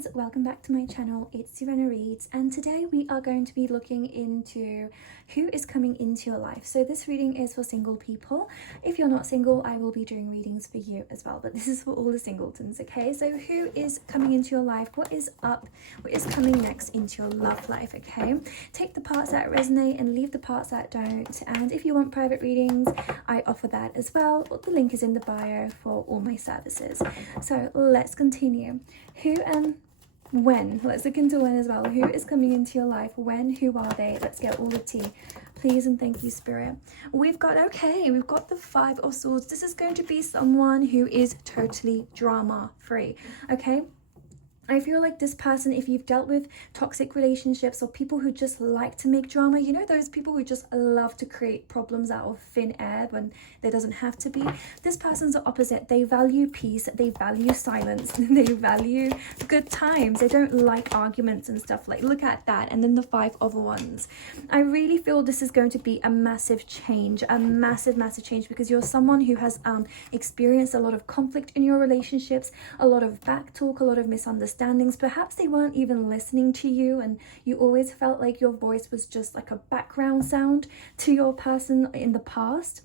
friends, welcome back to my channel. It's Sirena Reads, and today we are going to be looking into who is coming into your life. So this reading is for single people. If you're not single, I will be doing readings for you as well, but this is for all the singletons, okay? So who is coming into your life? What is up? What is coming next into your love life, okay? Take the parts that resonate and leave the parts that don't. And if you want private readings, I offer that as well. The link is in the bio for all my services. So let's continue. Who and when? Let's look into when as well. Who is coming into your life? When? Who are they? Let's get all the tea. Please and thank you, Spirit. We've got the Five of Swords. This is going to be someone who is totally drama free, okay? I feel like this person, if you've dealt with toxic relationships or people who just like to make drama, you know, those people who just love to create problems out of thin air when there doesn't have to be. This person's the opposite. They value peace, they value silence, they value good times. They don't like arguments and stuff. Like, look at that. And then the Five of Wands. I really feel this is going to be a massive change, a massive change, because you're someone who has experienced a lot of conflict in your relationships, a lot of back talk, a lot of misunderstandings. Perhaps they weren't even listening to you, and you always felt like your voice was just like a background sound to your person in the past.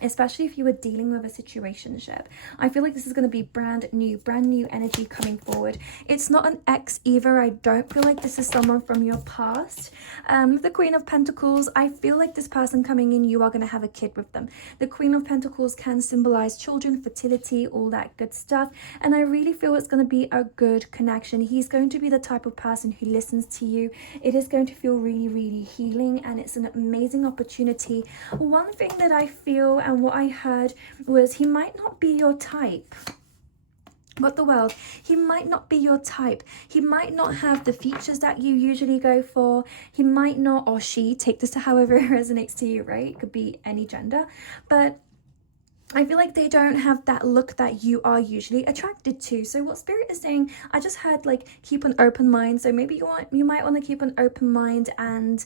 Especially if you were dealing with a situationship. I feel like this is going to be brand new energy coming forward. It's not an ex either. I don't feel like this is someone from your past. The Queen of Pentacles, I feel like this person coming in, you are going to have a kid with them. The Queen of Pentacles can symbolize children, fertility, all that good stuff. And I really feel it's going to be a good connection. He's going to be the type of person who listens to you. It is going to feel really healing, and it's an amazing opportunity. One thing that I feel and what I heard was he might not be your type. What the world? He might not be your type. He might not have the features that you usually go for. He might not, or she, take this to however it resonates to you, right? It could be any gender. But I feel like they don't have that look that you are usually attracted to. So what Spirit is saying, I just heard like keep an open mind. So maybe you might want to keep an open mind and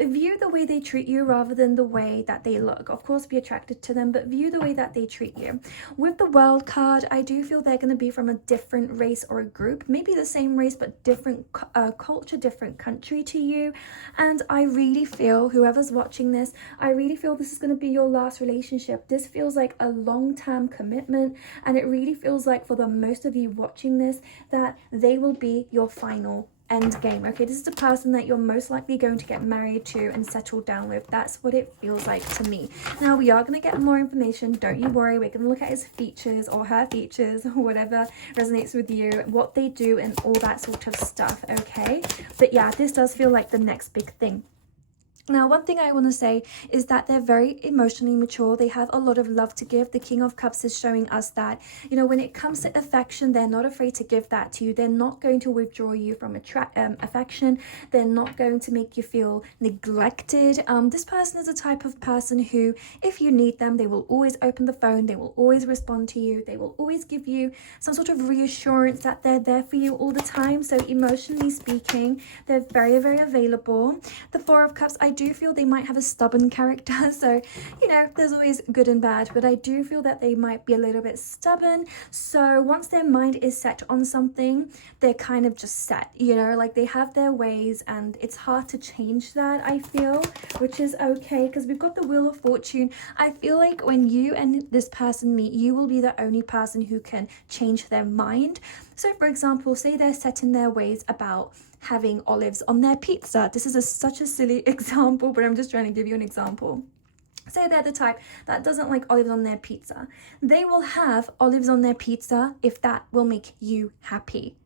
view the way they treat you rather than the way that they look. Of course, be attracted to them, but view the way that they treat you. With the World card, I do feel they're going to be from a different race or a group, maybe the same race but different culture, different country to you. And I really feel, whoever's watching this, I really feel this is going to be your last relationship. This feels like a long-term commitment, and it really feels like for the most of you watching this that they will be your final end game. Okay, this is the person that you're most likely going to get married to and settle down with. That's what it feels like to me. Now, we are going to get more information, don't you worry. We're going to look at his features or her features or whatever resonates with you, what they do and all that sort of stuff, okay? But yeah, this does feel like the next big thing. Now, one thing I want to say is that they're very emotionally mature. They have a lot of love to give. The King of Cups is showing us that, you know, when it comes to affection, they're not afraid to give that to you. They're not going to withdraw you from affection. They're not going to make you feel neglected. This person is a type of person who, if you need them, they will always open the phone. They will always respond to you. They will always give you some sort of reassurance that they're there for you all the time. So emotionally speaking, they're very available. The Four of Cups, I do feel they might have a stubborn character, so you know, there's always good and bad, but I do feel that they might be a little bit stubborn. So once their mind is set on something, they're kind of just set, you know, like they have their ways and it's hard to change that, I feel, which is okay, because we've got the Wheel of Fortune. I feel like when you and this person meet, you will be the only person who can change their mind. So for example, say they're set in their ways about having olives on their pizza. This is such a silly example, but I'm just trying to give you an example. Say they're the type that doesn't like olives on their pizza. They will have olives on their pizza if that will make you happy.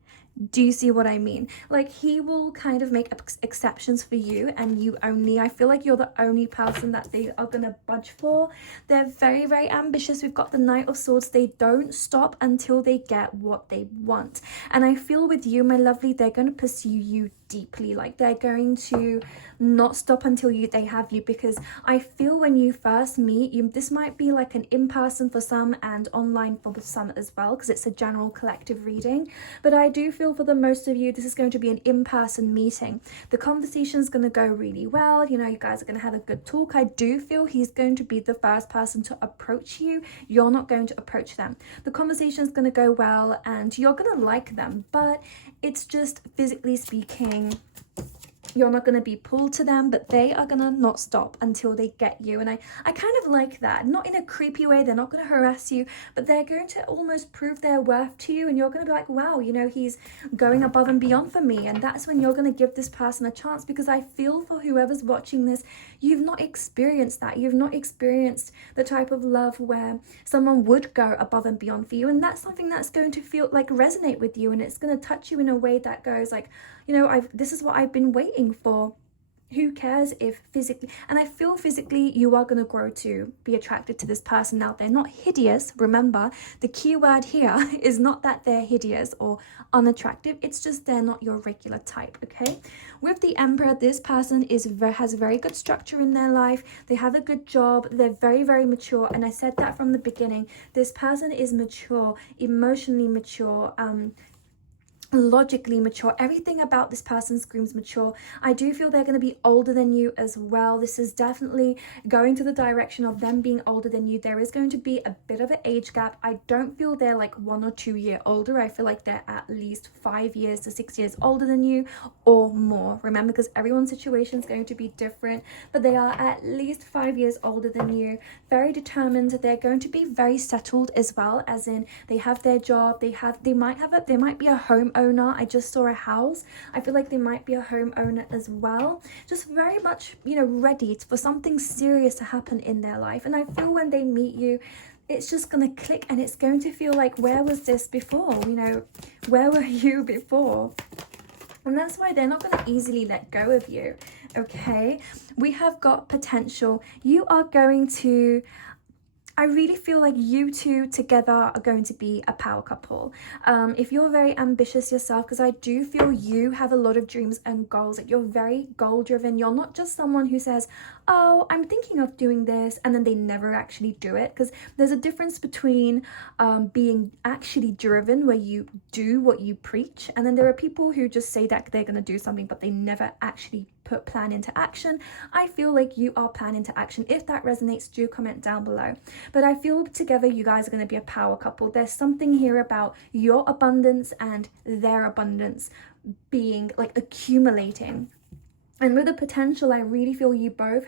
Do you see what I mean? Like, he will kind of make exceptions for you and you only. I feel like you're the only person that they are going to budge for. They're very ambitious. We've got the Knight of Swords. They don't stop until they get what they want. And I feel with you, my lovely, they're going to pursue you deeply. Like, they're going to not stop until they have you, because I feel when you first meet you, this might be like an in-person for some and online for some as well, because it's a general collective reading, but I do feel feel for the most of you, this is going to be an in-person meeting. The conversation is going to go really well. You know, you guys are going to have a good talk. I do feel he's going to be the first person to approach you. You're not going to approach them. The conversation is going to go well and you're going to like them, but it's just physically speaking, you're not going to be pulled to them, but they are going to not stop until they get you. And I kind of like that. Not in a creepy way. They're not going to harass you, but they're going to almost prove their worth to you. And you're going to be like, wow, you know, he's going above and beyond for me. And that's when you're going to give this person a chance, because I feel for whoever's watching this, you've not experienced that. You've not experienced the type of love where someone would go above and beyond for you. And that's something that's going to feel like resonate with you. And it's going to touch you in a way that goes like, you know, this is what I've been waiting for. Who cares if physically, and I feel physically you are going to grow to be attracted to this person. Now, they're not hideous. Remember, the key word here is not that they're hideous or unattractive. It's just they're not your regular type, okay? With the Emperor, this person has a very good structure in their life. They have a good job. They're very, very mature. And I said that from the beginning. This person is mature, emotionally mature, logically mature. Everything about this person screams mature. I do feel they're going to be older than you as well. This is definitely going to the direction of them being older than you. There is going to be a bit of an age gap. I don't feel they're like 1 or 2 years older. I feel like they're at least 5 years to 6 years older than you or more. Remember, because everyone's situation is going to be different, but they are at least 5 years older than you. Very determined. They're going to be very settled as well, as in they have their job. They might be a homeowner. I just saw a house. I feel like they might be a homeowner as well. Just very much, you know, ready for something serious to happen in their life. And I feel when they meet you, it's just going to click and it's going to feel like, where was this before? You know, where were you before? And that's why they're not going to easily let go of you, okay? We have got potential. You are going to... I really feel like you two together are going to be a power couple. If you're very ambitious yourself, because I do feel you have a lot of dreams and goals, like you're very goal driven. You're not just someone who says, oh, I'm thinking of doing this, and then they never actually do it. Because there's a difference between being actually driven, where you do what you preach, and then there are people who just say that they're going to do something, but they never actually put plan into action. I feel like you are plan into action. If that resonates, do comment down below. But I feel together you guys are going to be a power couple. There's something here about your abundance and their abundance being like accumulating. And with the potential, I really feel you're both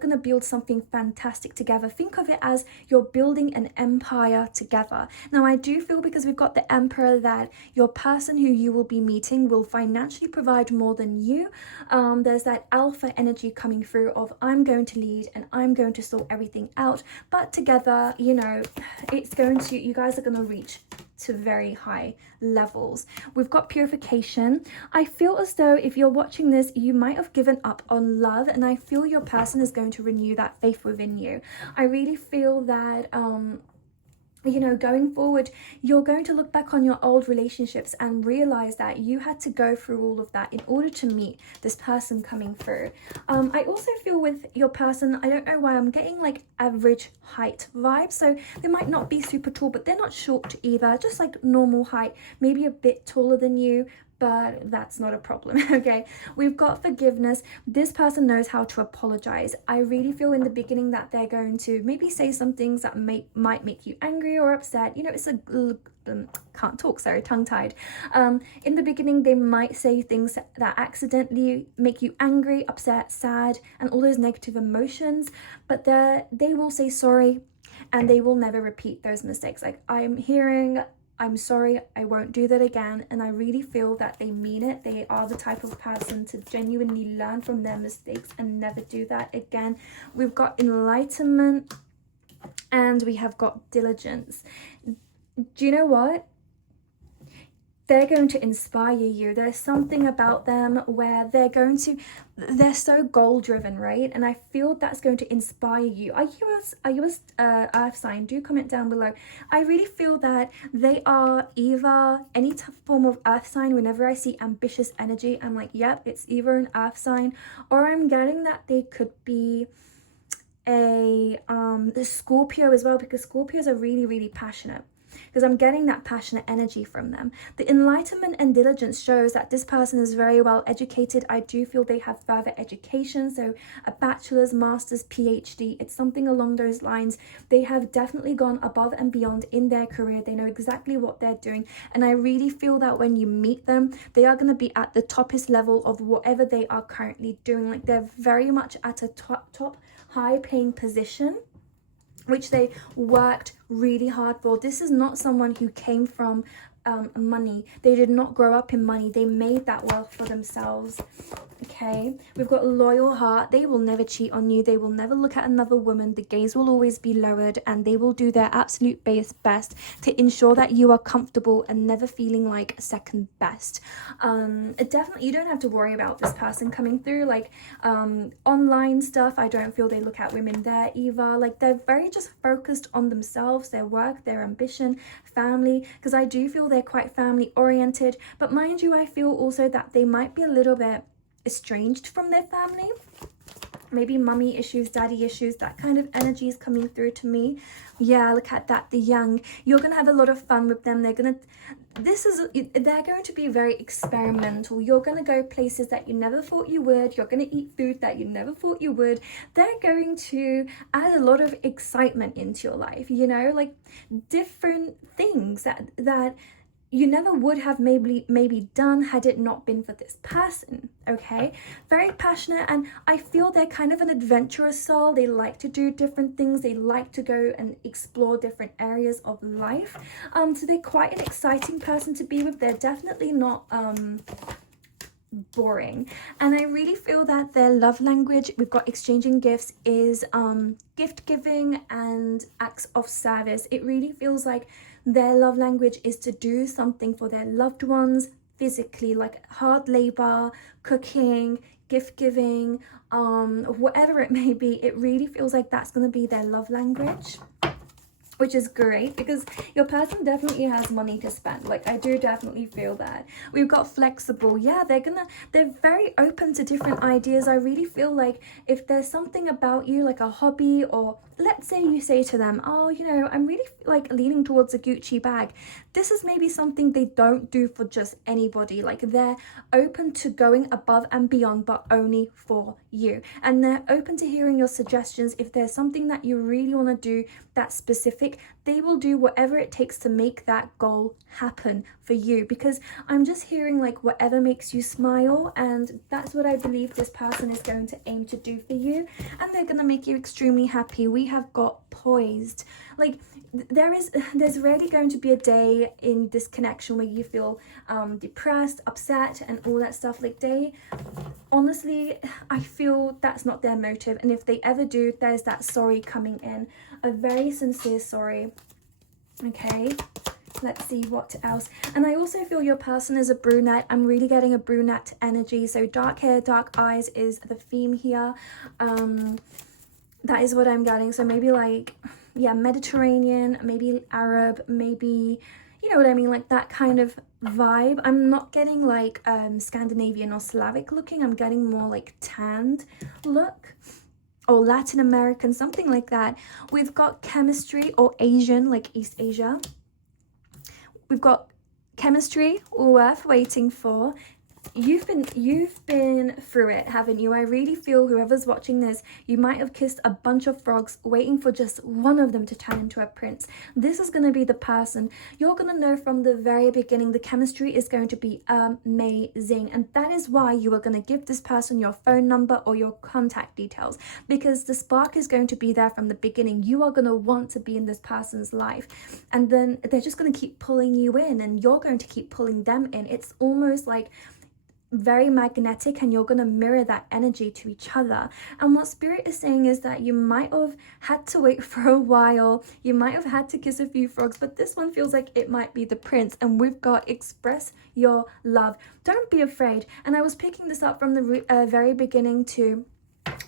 going to build something fantastic together. Think of it as you're building an empire together. Now, I do feel, because we've got the Emperor, that your person who you will be meeting will financially provide more than you. There's that alpha energy coming through of, I'm going to lead and I'm going to sort everything out. But together, you know, you guys are going to reach to very high levels. We've got purification. I feel as though if you're watching this, you might have given up on love, and I feel your person is going to renew that faith within you. I really feel that you know, going forward, you're going to look back on your old relationships and realize that you had to go through all of that in order to meet this person coming through. I also feel with your person, I don't know why, I'm getting like average height vibes. So they might not be super tall, but they're not short either, just like normal height, maybe a bit taller than you, but that's not a problem, okay? We've got forgiveness. This person knows how to apologize. I really feel in the beginning that they're going to maybe say some things that might make you angry or upset. You know, it's can't talk, sorry, tongue-tied. In the beginning, they might say things that accidentally make you angry, upset, sad, and all those negative emotions, but they will say sorry, and they will never repeat those mistakes. Like, I'm sorry, I won't do that again. And I really feel that they mean it. They are the type of person to genuinely learn from their mistakes and never do that again. We've got enlightenment and we have got diligence. Do you know what? They're going to inspire you. There's something about them where they're so goal driven, right? And I feel that's going to inspire you. Are you a earth sign? Do comment down below. I really feel that they are either any form of earth sign. Whenever I see ambitious energy, I'm like, yep, it's either an earth sign, or I'm getting that they could be the Scorpio as well, because Scorpios are really, really passionate. because I'm getting that passionate energy from them. The enlightenment and diligence shows that this person is very well educated. I do feel they have further education, so a bachelor's, master's, PhD. It's something along those lines. They have definitely gone above and beyond in their career. They know exactly what they're doing, and I really feel that when you meet them, they are going to be at the toppest level of whatever they are currently doing. Like, they're very much at a top high paying position, which they worked really hard for. This is not someone who came from money. They did not grow up in money. They made that wealth for themselves. Okay, we've got a loyal heart. They will never cheat on you. They will never look at another woman. The gaze will always be lowered, and they will do their absolute best to ensure that you are comfortable and never feeling like second best. Definitely, you don't have to worry about this person coming through like online stuff. I don't feel they look at women there either. Like, they're very just focused on themselves, their work, their ambition, family, because I do feel they're quite family oriented. But mind you, I feel also that they might be a little bit estranged from their family. Maybe mummy issues, daddy issues, that kind of energy is coming through to me. Yeah, look at that, the young. You're gonna have a lot of fun with them. They're going to be very experimental. You're gonna go places that you never thought you would. You're gonna eat food that you never thought you would. They're going to add a lot of excitement into your life, you know, like different things that you never would have maybe done had it not been for this person. Okay, very passionate, and I feel they're kind of an adventurous soul. They like to do different things. They like to go and explore different areas of life. So they're quite an exciting person to be with. They're definitely not boring, and I really feel that their love language, we've got exchanging gifts, is gift giving and acts of service. It really feels like their love language is to do something for their loved ones physically, like hard labor, cooking, gift giving, whatever it may be. It really feels like that's going to be their love language, which is great because your person definitely has money to spend. Like, I do definitely feel that. We've got flexible. Yeah, they're very open to different ideas. I really feel like if there's something about you, like a hobby, or let's say you say to them, oh, you know, I'm really like leaning towards a Gucci bag. This is maybe something they don't do for just anybody. Like, they're open to going above and beyond, but only for you. And they're open to hearing your suggestions. If there's something that you really want to do that's specific, they will do whatever it takes to make that goal happen for you, because I'm just hearing like whatever makes you smile, and that's what I believe this person is going to aim to do for you, and they're going to make you extremely happy. We have got poised. Like, there's rarely going to be a day in this connection where you feel depressed, upset, and all that stuff. Like, honestly, I feel that's not their motive, and if they ever do, there's that sorry coming in, a very sincere sorry. Okay, let's see what else. And I also feel your person is a brunette. I'm really getting a brunette energy, so dark hair, dark eyes is the theme here. That is what I'm getting. So maybe like, yeah, Mediterranean, maybe Arab, maybe, you know what I mean, like that kind of vibe. I'm not getting like Scandinavian or Slavic looking. I'm getting more like tanned look, or Latin American, something like that. We've got chemistry, or Asian, like East Asia. We've got chemistry, worth waiting for. You've been through it, haven't you? I really feel whoever's watching this, you might have kissed a bunch of frogs waiting for just one of them to turn into a prince. This is going to be the person. You're going to know from the very beginning the chemistry is going to be amazing, and that is why you are going to give this person your phone number or your contact details, because the spark is going to be there from the beginning. You are going to want to be in this person's life, and then they're just going to keep pulling you in, and you're going to keep pulling them in. It's almost like very magnetic, and you're going to mirror that energy to each other. And what spirit is saying is that you might have had to wait for a while, you might have had to kiss a few frogs, but this one feels like it might be the prince. And we've got express your love, don't be afraid. And I was picking this up from the very beginning too.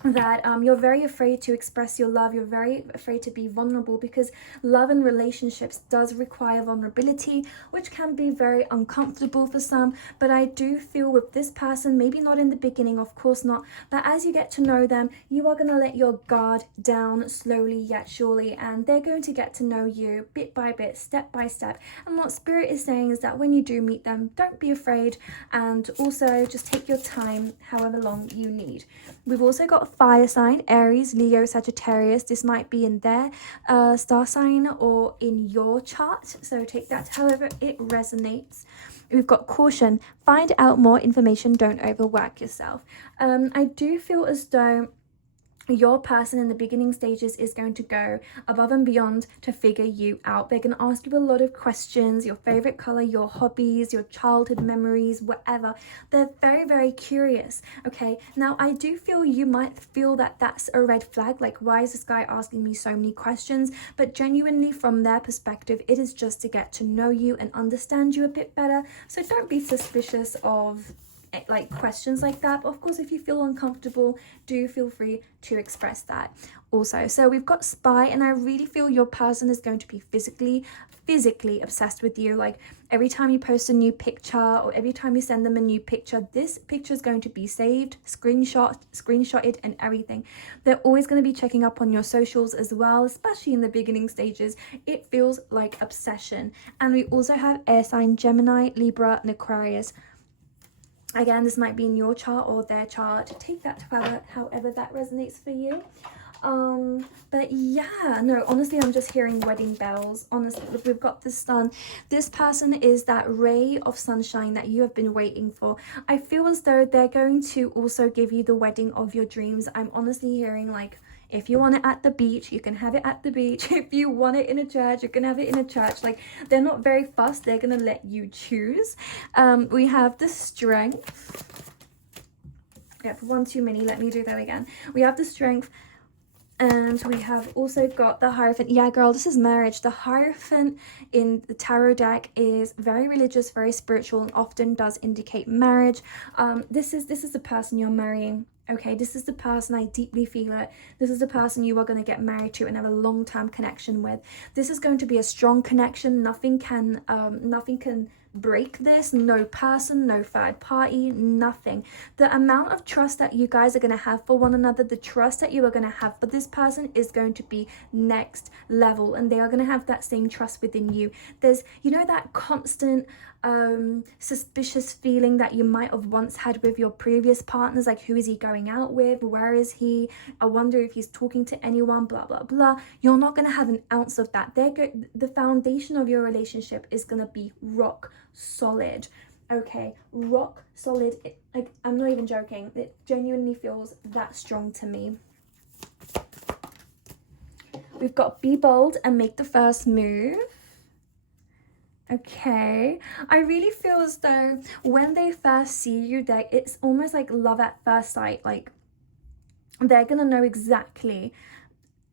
that you're very afraid to express your love. You're very afraid to be vulnerable, because love and relationships does require vulnerability, which can be very uncomfortable for some. But I do feel with this person, maybe not in the beginning, of course not, but as you get to know them, you are going to let your guard down slowly yet surely, and they're going to get to know you bit by bit, step by step. And what Spirit is saying is that when you do meet them, don't be afraid, and also just take your time, however long you need. We've also got fire sign, Aries, Leo, Sagittarius. This might be in their star sign or in your chart, so take that however it resonates. We've got caution, find out more information, don't overwork yourself. I do feel as though your person in the beginning stages is going to go above and beyond to figure you out. They're going to ask you a lot of questions, your favorite color, your hobbies, your childhood memories, whatever. They're very, very curious. Okay, now I do feel you might feel that that's a red flag, like, why is this guy asking me so many questions? But genuinely, from their perspective, it is just to get to know you and understand you a bit better. So don't be suspicious of like questions like that. But of course, if you feel uncomfortable, do feel free to express that also. So we've got spy, and I really feel your person is going to be physically obsessed with you. Like, every time you post a new picture or every time you send them a new picture, this picture is going to be saved, screenshotted and everything. They're always going to be checking up on your socials as well, especially in the beginning stages. It feels like obsession. And we also have air sign Gemini, Libra and Aquarius. Again, this might be in your chart or their chart. Take that however that resonates for you. But yeah, no, honestly, I'm just hearing wedding bells. Honestly, we've got the sun. This person is that ray of sunshine that you have been waiting for. I feel as though they're going to also give you the wedding of your dreams. I'm honestly hearing, like, if you want it at the beach, you can have it at the beach. If you want it in a church, you can have it in a church. Like, they're not very fussed. They're going to let you choose. We have the strength. Yeah, for one too many. Let me do that again. We have the strength. And we have also got the Hierophant. Yeah, girl, this is marriage. The Hierophant in the tarot deck is very religious, very spiritual, and often does indicate marriage. This is the person you're marrying. Okay, this is the person, I deeply feel it. This is the person you are going to get married to and have a long-term connection with. This is going to be a strong connection. Nothing can break this. No person, no third party, nothing. The amount of trust that you guys are going to have for one another, the trust that you are going to have for this person is going to be next level, and they are going to have that same trust within you. There's, you know, that constant suspicious feeling that you might have once had with your previous partners, like, who is he going out with, where is he, I wonder if he's talking to anyone, blah blah blah. You're not going to have an ounce of that. The foundation of your relationship is going to be rock solid. Okay, rock solid. Like, I'm not even joking, it genuinely feels that strong to me. We've got be bold and make the first move. Okay, I really feel as though when they first see you, it's almost like love at first sight. Like, they're gonna know exactly,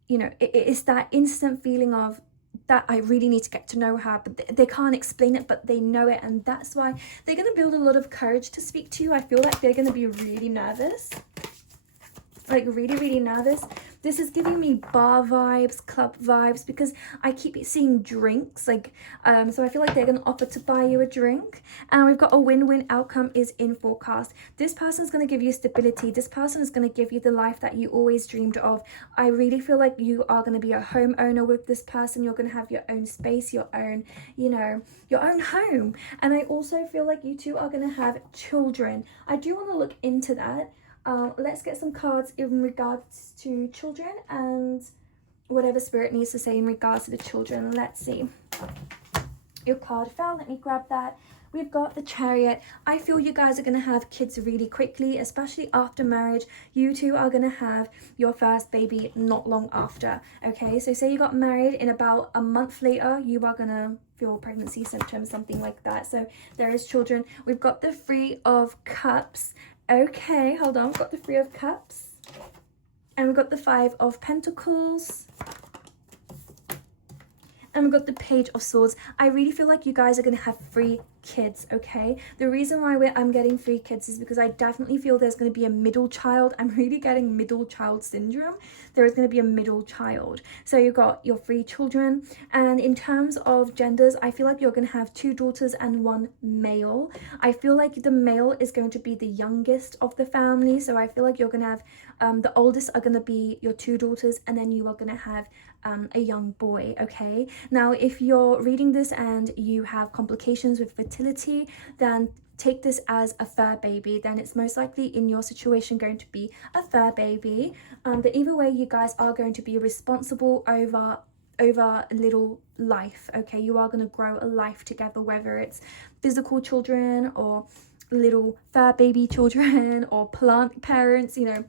you know, it's that instant feeling of that I really need to get to know her, but they can't explain it, but they know it, and that's why they're gonna build a lot of courage to speak to you. I feel like they're gonna be really nervous, like really nervous. This is giving me bar vibes, club vibes, because I keep seeing drinks, like, so I feel like they're going to offer to buy you a drink. And we've got a win-win outcome is in forecast. This person's going to give you stability. This person is going to give you the life that you always dreamed of. I really feel like you are going to be a homeowner with this person. You're going to have your own space, your own, you know, your own home. And I also feel like you two are going to have children. I do want to look into that. Let's get some cards in regards to children and whatever Spirit needs to say in regards to the children. Let's see. Your card fell. Let me grab that. We've got the Chariot. I feel you guys are going to have kids really quickly, especially after marriage. You two are going to have your first baby not long after. Okay, so say you got married, in about a month later, you are going to feel pregnancy symptoms, something like that. So there is children. We've got the Three of Cups. Okay, hold on. We've got the Three of Cups. And we've got the Five of Pentacles. And and we've got the Page of Swords. I really feel like you guys are going to have 3 kids, okay? The reason why I'm getting 3 kids is because I definitely feel there's going to be a middle child. I'm really getting middle child syndrome. There is going to be a middle child. So you've got your 3 children, and in terms of genders, I feel like you're going to have 2 daughters and 1 male. I feel like the male is going to be the youngest of the family, so I feel like you're going to have the oldest are going to be your 2 daughters, and then you are going to have a young boy, okay? Now, if you're reading this and you have complications with fertility, then take this as a fur baby. Then it's most likely in your situation going to be a fur baby. But either way, you guys are going to be responsible over a little life, okay? You are going to grow a life together, whether it's physical children or little fur baby children or plant parents, you know.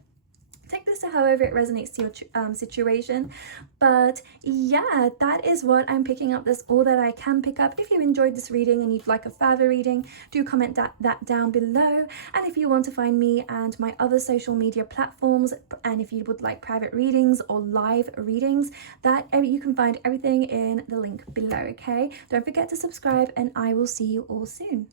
Take this to however it resonates to your situation. But yeah, that is what I'm picking up. That's all that I can pick up. If you enjoyed this reading and you'd like a further reading, do comment that down below. And if you want to find me and my other social media platforms, and if you would like private readings or live readings, that you can find everything in the link below, okay? Don't forget to subscribe, and I will see you all soon.